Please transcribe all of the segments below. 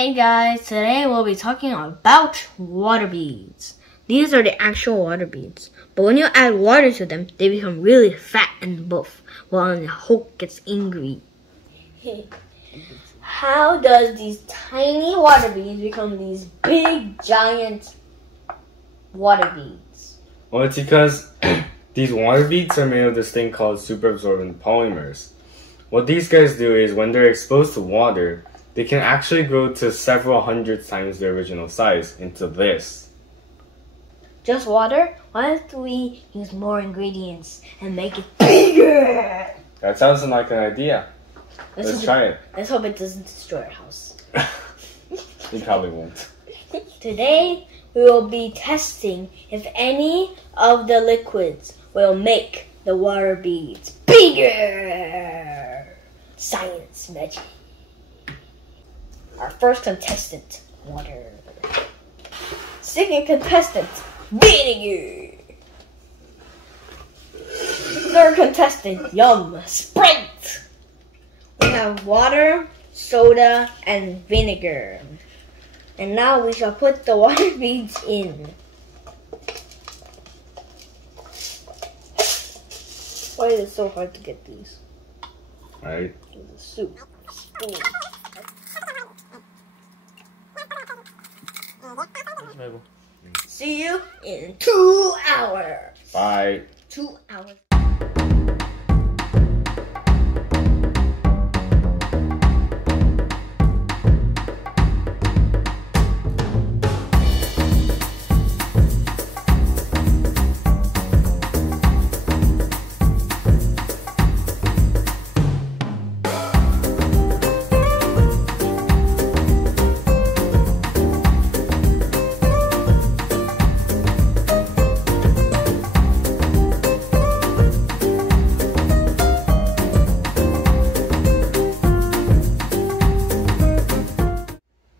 Hey guys, today we'll be talking about water beads. These are the actual water beads, but when you add water to them, they become really fat and buff, while the Hulk gets angry. How does these tiny water beads become these big, giant water beads? Well, it's because these water beads are made of this thing called superabsorbent polymers. What these guys do is when they're exposed to water, they can actually grow to several hundred times their original size into this. Just water? Why don't we use more ingredients and make it bigger? That sounds like an idea. Let's try it. Let's hope it doesn't destroy our house. You probably won't. Today, we will be testing if any of the liquids will make the water beads bigger. Science magic. Our first contestant, water. Second contestant, vinegar. Third contestant, yum, Sprite. We have water, soda, and vinegar. And now we shall put the water beads in. Why is it so hard to get these? Right. There's a soup. Spoon. See you in 2 hours. Bye. 2 hours.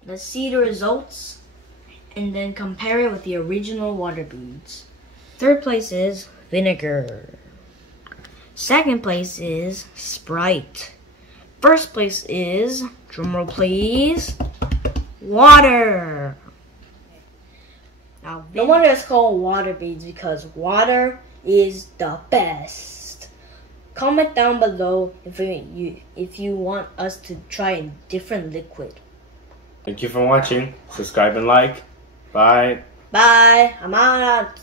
Let's see the results and then compare it with the original water beads. Third place is vinegar. Second place is Sprite. First place is, drumroll please, water. Now, no wonder it's called water beads because water is the best. Comment down below if you want us to try a different liquid. Thank you for watching. Subscribe and like. Bye. Bye. I'm out.